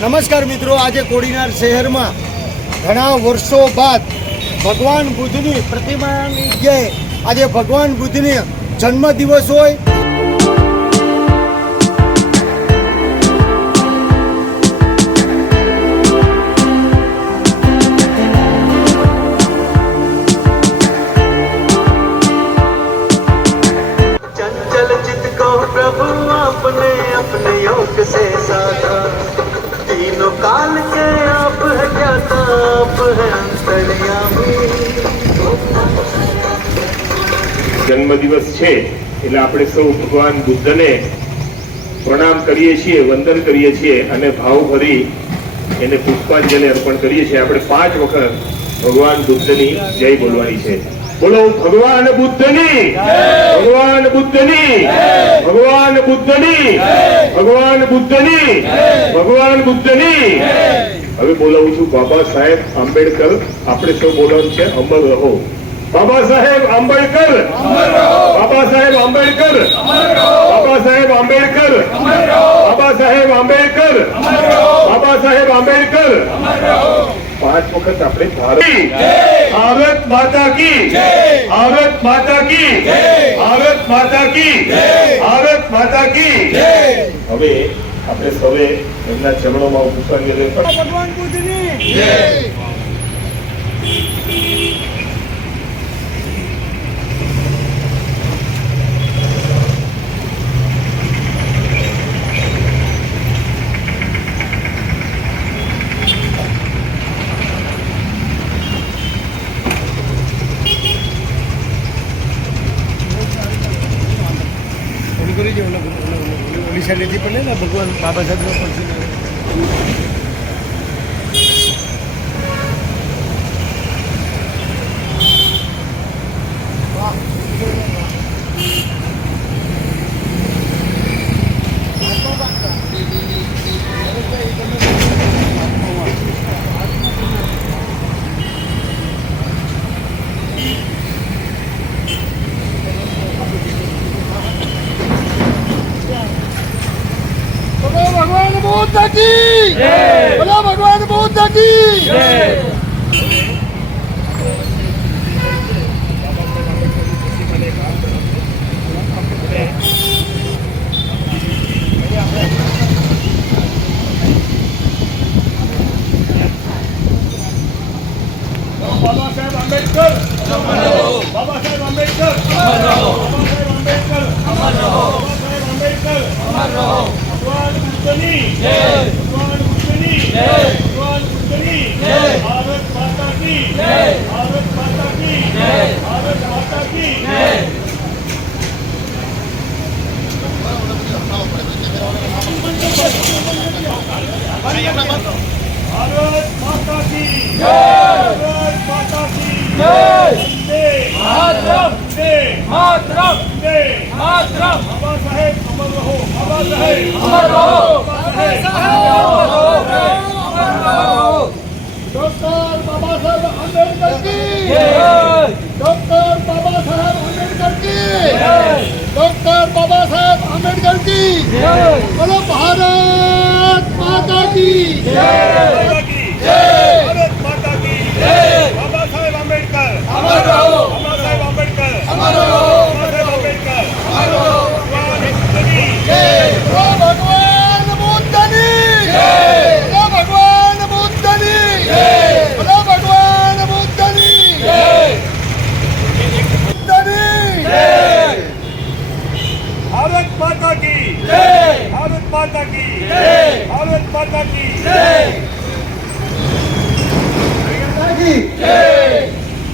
નમસ્કાર મિત્રો, આજે કોડીનાર શહેરમાં ઘણા વર્ષો બાદ ભગવાન બુદ્ધની પ્રતિમાની જગ્યાએ આજે ભગવાન બુદ્ધની જન્મદિવસ હોય चंचल चित को प्रभु अपने अपने योग से साधा, तीनों काल के आप है ज्ञाता, आप है अंतर्यामी। જન્મદિવસ છે એટલે આપણે સૌ ભગવાન બુદ્ધને પ્રણામ કરીએ છીએ, વંદન કરીએ છીએ અને ભાવભરી એને પુષ્પાંજલિ અર્પણ કરીએ છીએ। આપણે 5 વખત ભગવાન બુદ્ધની જય બોલવાની છે। બોલો ભગવાન બુદ્ધની જય, ભગવાન બુદ્ધની જય, ભગવાન બુદ્ધની જય, ભગવાન બુદ્ધની જય, ભગવાન બુદ્ધની જય। હવે બોલાવું છું બાબા સાહેબ આંબેડકર। આપણે સૌ બોલવાનું છે અમર રહો। બાબા સાહેબ આંબેડકર અમર રહો, બાબા સાહેબ આંબેડકર અમર રહો, બાબા સાહેબ આંબેડકર અમર રહો, બાબા સાહેબ આંબેડકર અમર રહો, બાબા સાહેબ આંબેડકર અમર રહો। 5 વખત આપણે ભારત માતા કી જય, ભારત માતા કી જય, ભારત માતા કી જય, ભારત માતા કી જય। હવે આપણે સૌએ એમના ચરણોમાં પુષ્પાંજલિ અર્પણ। ભગવાન બુદ્ધની જય। ઓડિશા લેતી પણ ને ભગવાન બાબા સાહેબનો પણ ભગવાન બુદ્ધ કી જય, બોલો ભગવાન બુદ્ધ કી જય। બાબા સાહેબ આંબેડકર અમર રહો, બાબા સાહેબ આંબેડકર અમર રહો, બાબા સાહેબ આંબેડકર અમર રહો, બાબા સાહેબ આંબેડકર અમર રહો। ભગવાન બુદ્ધની જય, ભગવાન બુદ્ધની જય, ભગવાન બુદ્ધની જય, ભારત માતા કી જય, ભારત માતા કી જય, ભારત માતા કી જય। ભારત માતા કી જય, ભારત માતા કી જય, વંદે માતરમ, વંદે માતરમ, વંદે માતરમ। બાબા સાહેબ અમર રહો, બાબા સાહેબ અમર રહો, બાબા સાહેબ અમર રહો, અમર રહો। ડોક્ટર બાબા સાહેબ આંબેડકર કી જય, ડોક્ટર બાબા સાહેબ આંબેડકર કી જય, ડોક્ટર બાબા સાહેબ આંબેડકર કી જય, બોલો ભારત માતા કી જય, જય। ભારત માતા કી જય, બાબા સાહેબ આંબેડકર અમર રહો, બાબા સાહેબ આંબેડકર અમર રહો, બાબા સાહેબ આંબેડકર અમર રહો। ભગવાન બુદ્ધની જય, બોલો ભગવાન બુદ્ધની જય, બોલો ભગવાન બુદ્ધની જય, બોલો ભગવાન બુદ્ધની જય, બુદ્ધની જય। ભારત માતા કી જય, ભારત માતા કી જય, ભારત માતા કી જય।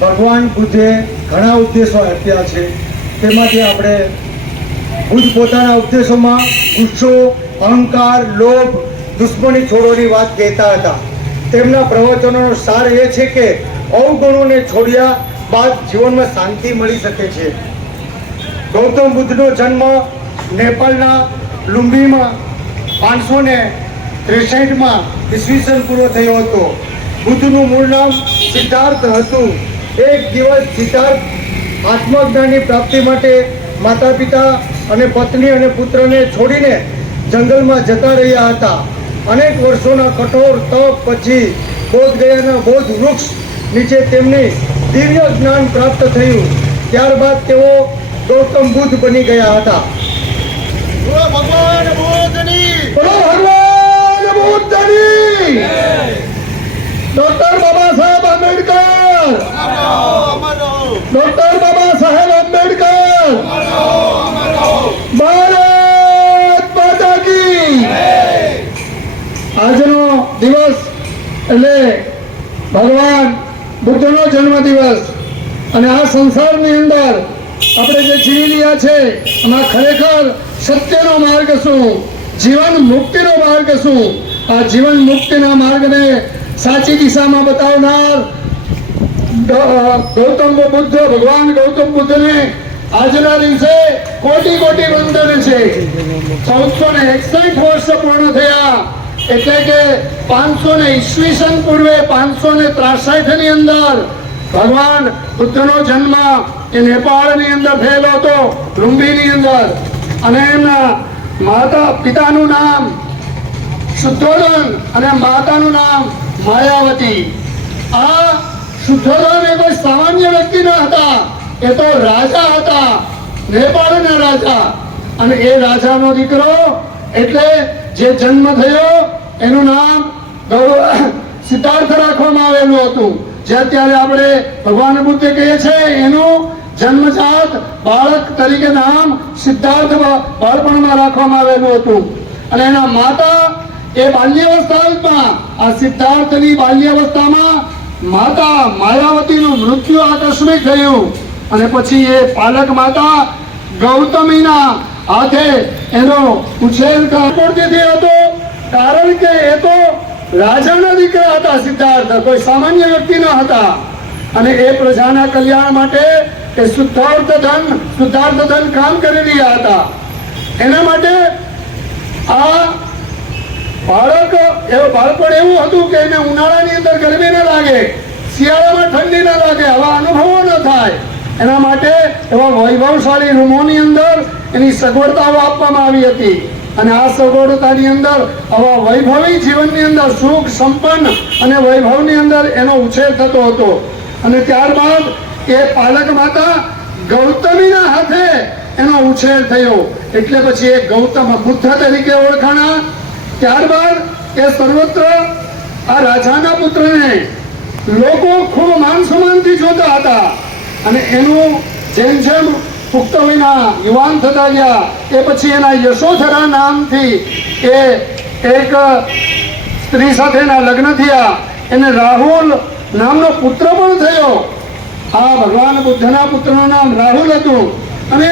ભગવાન બુદ્ધે ઘણા ઉપદેશો આપ્યા છે, તેમાંથી આપણે બુદ્ધ પોતાના ઉપદેશોમાં ગુસ્સો, અહંકાર, લોભ, દુશ્મની છોડોની વાત કહેતા હતા। તેમના પ્રવચનોનો સાર એ છે કે અવગુણોને છોડ્યા બાદ જીવનમાં શાંતિ મળી શકે છે। ગૌતમ બુદ્ધનો જન્મ નેપાળના લુંબીમાં 563માં ઈસવીસન પૂર્વ થયો હતો। બુદ્ધનું મૂળ નામ સિદ્ધાર્થ હતું। એક દિવસ સિદ્ધાર્થ આત્મજ્ઞાનની પ્રાપ્તિ માટે માતા પિતા અને પત્ની અને પુત્રને છોડીને જંગલમાં જતા રહ્યા હતા। અનેક વર્ષોના કઠોર તપ પછી બોધગયાના બોધ વૃક્ષ નીચે તેમને દિવ્ય જ્ઞાન પ્રાપ્ત થયું. ત્યારબાદ તેઓ ગૌતમ બુદ્ધ બની ગયા હતા. બોલો ભગવાન બુદ્ધની! ડોક્ટર બાબા સાહેબ આંબેડકર! ડોક્ટર બાબા સાહેબ આંબેડકર! ભારત માતા કી! આજનો દિવસ એટલે ભગવાન બુદ્ધનો જન્મ દિવસ, અને આ સંસારની અંદર આપણે જે જીવી રહ્યા છે એમાં ખરેખર સત્યનો માર્ગ શું, જીવન મુક્તિનો માર્ગ શું, આ જીવન મુક્તિના માર્ગને સાચી દિશામાં બતાવનાર ગૌતમ બુદ્ધ, ભગવાન ગૌતમ બુદ્ધને આજના દિવસે કોટી કોટી વંદન છે. 1461 વર્ષ પૂર્ણ થયા, એટલે કે 500 ઈસવીસન પૂર્વે 563 ની અંદર ભગવાન બુદ્ધનો જન્મ એ નેપાળની અંદર થયેલો હતો, લુંબીની અંદર. અને એમના પિતાનું નામ શુદ્ધોધન અને માતાનું નામ માયાવતી. આ શુદ્ધોધન એ કોઈ સામાન્ય વ્યક્તિ ન હતા, એ તો રાજા હતા, નેપાળના રાજા. અને એ રાજાનો દીકરો એટલે જે જન્મ થયો એનું નામ સિદ્ધાર્થ રાખવામાં આવેલું હતું. જે અત્યારે આપણે ભગવાન બુદ્ધ કહીએ છીએ એનું જન્મજાત બાળક તરીકે નામ સિદ્ધાર્થ બાળપણમાં રાખવામાં આવેલું હતું. અને એના માતા એ બાલ્યાવસ્થામાં, આ સિદ્ધાર્થની બાલ્યાવસ્થામાં માતા માયાવતીનું મૃત્યુ આકસ્મિક થયું. અને પછી એ પાલક માતા ગૌતમીના હાથે એનો ઉછેર કરતી હતો, કારણ કે એ તો રાજાના દીકરા હતા સિદ્ધાર્થ, કોઈ સામાન્ય વ્યક્તિ ન હતા. અને એ પ્રજાના કલ્યાણ માટે એ શુદ્ધાર્થ ધન કામ કરી રહ્યા હતા. એના માટે આ બાળપણ એવું હતું કે એને ઉનાળાની અંદર ગરમી ન લાગે, શિયાળામાં ઠંડી ન લાગે, આવા અનુભવો ન થાય. એના માટે એવા વૈભવશાળી રૂમોની અંદર એની સગવડતાઓ આપવામાં આવી હતી. અને આ સગવડતાની અંદર આવા વૈભવી જીવનની અંદર સુખ સંપન્ન અને વૈભવની અંદર એનો ઉછેર થતો હતો. અને ત્યારબાદ એ પાલક માતા ગૌતમીના હાથે એનો ઉછેર થયો, એટલે પછી એ ગૌતમ બુદ્ધ તરીકે ઓળખાણા. ત્યારબાદ એ સર્વત્ર આ રાજાના પુત્રને લોકો ખૂબ માન સન્માનથી જોતા હતા. અને એનું જેમ જેમ પુખ્ત વયના યુવાન થતા ગયા એ પછી એના યશોધરા નામથી એ એક સ્ત્રી સાથેના લગ્ન થયા. એને રાહુલ નામનો પુત્ર પણ થયો. આ ભગવાન બુદ્ધના પુત્રનું નામ રાહુલ હતું. અને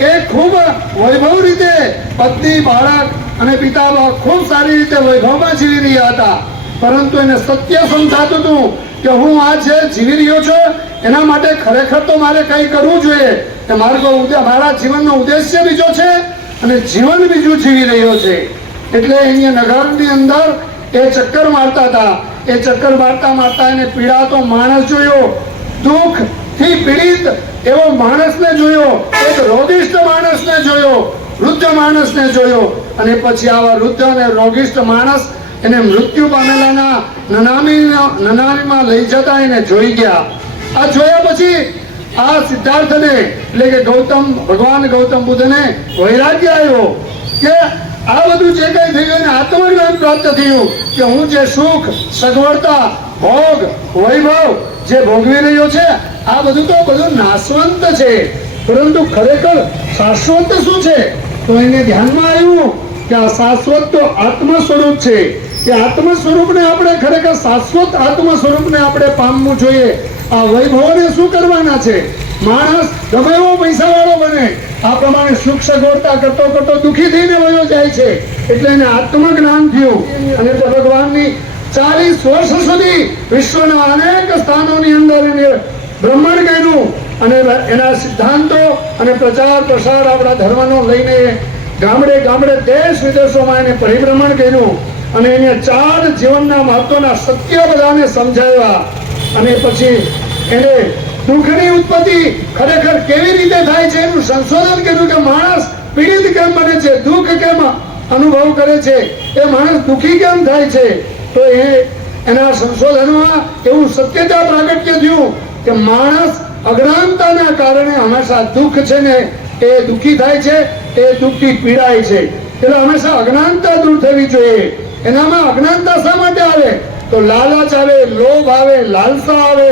એ ખૂબ વૈભવ રીતે પત્ની, બાળક અને પિતા ખૂબ સારી રીતે વૈભવમાં જીવી રહ્યા હતા. પરંતુ એને સત્ય સમજાતું હતું કે હું આ જે જીવી રહ્યો છું એના માટે ખરેખર તો મારે કંઈ કરવું જોઈએ, કે મારા જીવનનો ઉદ્દેશ્ય બીજો છે અને જીવન બીજું જીવી રહ્યો છે. એટલે અહીંયા નગરની અંદર એ ચક્કર મારતા હતા. એ ચક્કર મારતા એને પીડાતો માણસ જોયો, દુઃખથી પીડિત એવો માણસને જોયો, એક રોગિષ્ઠ માણસને જોયો, વૃદ્ધ માણસને જોયો. અને પછી આવા વૃદ્ધ અને રોગિષ્ઠ માણસ એને મૃત્યુ પામેલાના નનામીમાં લઈ જતા એને જોઈ ગયા. આ જોયા પછી આ સિદ્ધાર્થને એટલે કે ભગવાન ગૌતમ બુદ્ધને વૈરાગ્ય આવ્યો કે આ બધું જે કઈ થયું એને આત્મજ્ઞાન પ્રાપ્ત થયું કે હું જે સુખ, સગવડતા, ભોગ, વૈભવ જે ભોગવી રહ્યો છે આ બધું નાશવંત છે, પરંતુ ખરેખર શાશ્વત શું છે? તો એને ધ્યાનમાં આવ્યું કે આ શાશ્વત તો આત્મ સ્વરૂપ છે. કે આત્મ સ્વરૂપને આપણે ખરેખર શાશ્વત આત્મ સ્વરૂપને આપણે પામવું જોઈએ. આ વૈભવને શું કરવાના છે? માણસ ગમે એવો પૈસાવાળો બને આ પ્રમાણે સુખ સગવડતા કરતો દુઃખી થઈને વયો જાય છે. એટલે એને આત્મજ્ઞાન થયું. અને ભગવાનની 40 વર્ષ સુધી વિશ્વના અનેક સ્થાનોની અંદર એને ભ્રમણ કર્યું. અને એના સિદ્ધાંતો અને પ્રચાર પ્રસાર આપણા ધર્મનો લઈને ગામડે દેશ વિદેશોમાં એને પરિભ્રમણ કર્યું. અને એને 4 જીવનના મહત્વના સત્ય બધાને સમજાવ્યા. અને પછી એને દુઃખની ઉત્પત્તિ ખરેખર કેવી રીતે થાય છે એનું સંશોધન કર્યું કે માણસ પીડિત કેમ બને છે, દુઃખ કેમ અનુભવ કરે છે. એ માણસ દુઃખી કેમ થાય છે? તો એના સંશોધનમાં એવું સત્યતા પ્રાગટ્ય થયું કે માણસ અજ્ઞાનતાના કારણે હંમેશા દુઃખ છે ને એ દુઃખી થાય છે, એ દુઃખથી પીડાય છે. એટલે હંમેશા અજ્ઞાનતા દૂર થવી જોઈએ. એનામાં અજ્ઞાનતા શા માટે આવે? તો લાલચ આવે, લોભ આવે, લાલસા આવે,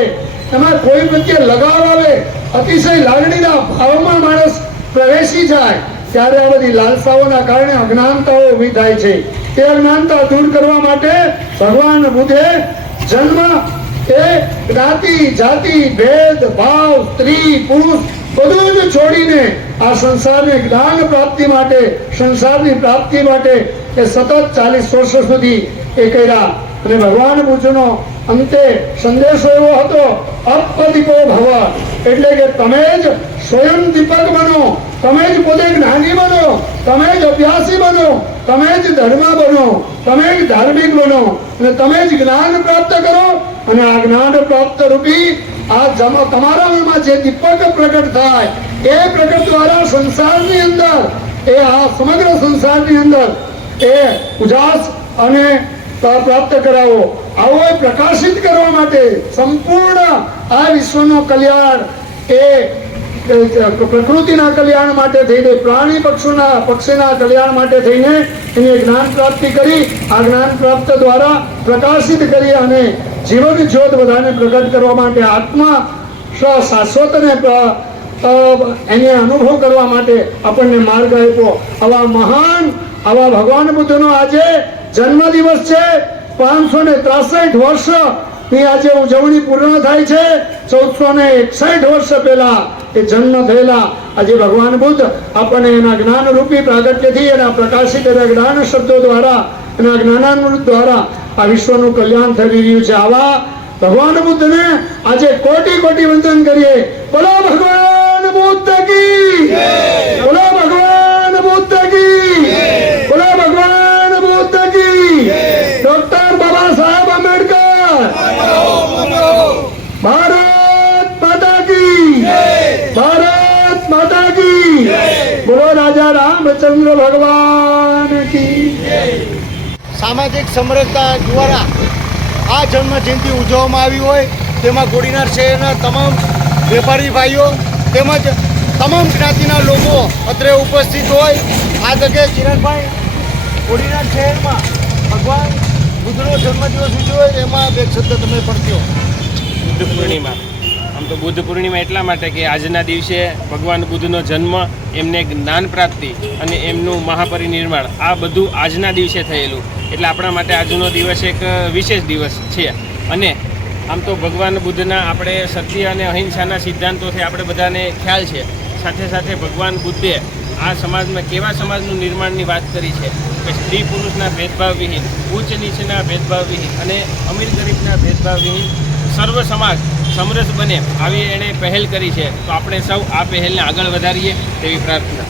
એમાં કોઈ પ્રત્યે લગાવ આવે, અતિશય લાગણીના ભાવમાં માણસ પ્રવેશી જાય, ત્યારે આ બધી લાલસાઓના કારણે અજ્ઞાનતાઓ ઊભી થાય છે. એ અજ્ઞાનતા દૂર કરવા માટે ભગવાન બુદ્ધે જન્મ એ જ્ઞાતિ જાતિ ભેદ ભાવ સ્ત્રી પુરુષ બધું જ છોડીને આ સંસારની જ્ઞાન પ્રાપ્તિ માટે, સંસારની પ્રાપ્તિ માટે એ સતત 40 વર્ષ સુધી એ કર્યા. અને ભગવાન બુદ્ધનો અંતે સંદેશો એવો હતો, અપદીપો ભવ, એટલે કે તમે જ સ્વયં દીપક બનો, તમે જ પોતે જ્ઞાની બનો, તમે જ અભ્યાસી બનો, તમે જ ધર્મ બનો, તમે જ ધાર્મિક બનો અને તમે જ જ્ઞાન પ્રાપ્ત કરો. અને આ જ્ઞાન પ્રાપ્ત રૂપી આ તમારામાં જે દીપક પ્રગટ થાય એ પ્રગટ દ્વારા સંસારની અંદર, એ આ સમગ્ર સંસારની અંદર એ ઉજાસ અને પ્રાપ્ત કરાવો. આવો પ્રકાશિત કરવા માટે સંપૂર્ણ આ વિશ્વનો કલ્યાણ એ પ્રકૃતિના કલ્યાણ માટે થઈને, પ્રાણી પક્ષીના કલ્યાણ માટે થઈને એની જ્ઞાન પ્રાપ્તિ કરી, આ જ્ઞાન પ્રાપ્ત દ્વારા પ્રકાશિત કરી અને જીવન જ્યોત બધાને પ્રગટ કરવા માટે આત્મા શાશ્વતને એને અનુભવ કરવા માટે આપણને માર્ગ આપ્યો. આવા ભગવાન બુદ્ધનો આજે જન્મદિવસ છે. 563 વર્ષની આજે ઉજવણી પૂર્ણ થાય છે. 1461 વર્ષ પહેલા એ જન્મ થયેલા આજે ભગવાન બુદ્ધ આપણને એના જ્ઞાન રૂપી પ્રાગટ્યથી, એના પ્રકાશિત એના જ્ઞાન શબ્દો દ્વારા, એના જ્ઞાનામૃત દ્વારા આ વિશ્વનું કલ્યાણ થઈ રહ્યું છે. આવા ભગવાન બુદ્ધને આજે કોટી કોટી વંદન કરીએ. બોલો ભગવાન બુદ્ધ કી, બોલો ભગવાન બુદ્ધ કી, બોલો ભગવાન બુદ્ધ કી. ડોક્ટર બાબા સાહેબ આંબેડકર, ભારત માતા કી, ભારત માતા કી. બોલો રાજા રામચંદ્ર ભગવાન કી. સામાજિક સમરસતા દ્વારા આ જન્મ જયંતિ ઉજવવામાં આવી હોય, તેમાં કોડીનાર શહેરના તમામ વેપારી ભાઈઓ તેમજ તમામ જ્ઞાતિના લોકો અત્રે ઉપસ્થિત હોય. આ જગ્યાએ ચિરાગભાઈ, કોડીનાર શહેરમાં ભગવાન બુદ્ધનો જન્મદિવસ ઉજવ્યો, એમાં બે શબ્દ તમે પડ્યો. બુદ્ધ પૂર્ણિમા. આમ તો બુદ્ધ પૂર્ણિમા એટલા માટે કે આજના દિવસે ભગવાન બુદ્ધનો જન્મ, એમને જ્ઞાન પ્રાપ્તિ અને એમનું મહાપરિનિર્વાણ આ બધું આજના દિવસે થયેલું. એટલે આપણા માટે આજનો દિવસ એક વિશેષ દિવસ છે. અને આમ તો ભગવાન બુદ્ધના આપણે સત્ય અને અહિંસાના સિદ્ધાંતોથી આપણે બધાને ખ્યાલ છે. સાથે સાથે ભગવાન બુદ્ધે આ સમાજમાં કેવા સમાજનું નિર્માણની વાત કરી છે કે સ્ત્રી પુરુષના ભેદભાવ વિહીન, ઉચ્ચ નીચના ભેદભાવ વિહીન અને અમીર ગરીબના ભેદભાવ વિહીન સર્વ સમાજ સમરસ બને આવી એણે પહેલ કરી છે. તો આપણે સૌ આ પહેલને આગળ વધારીએ તેવી પ્રાર્થના.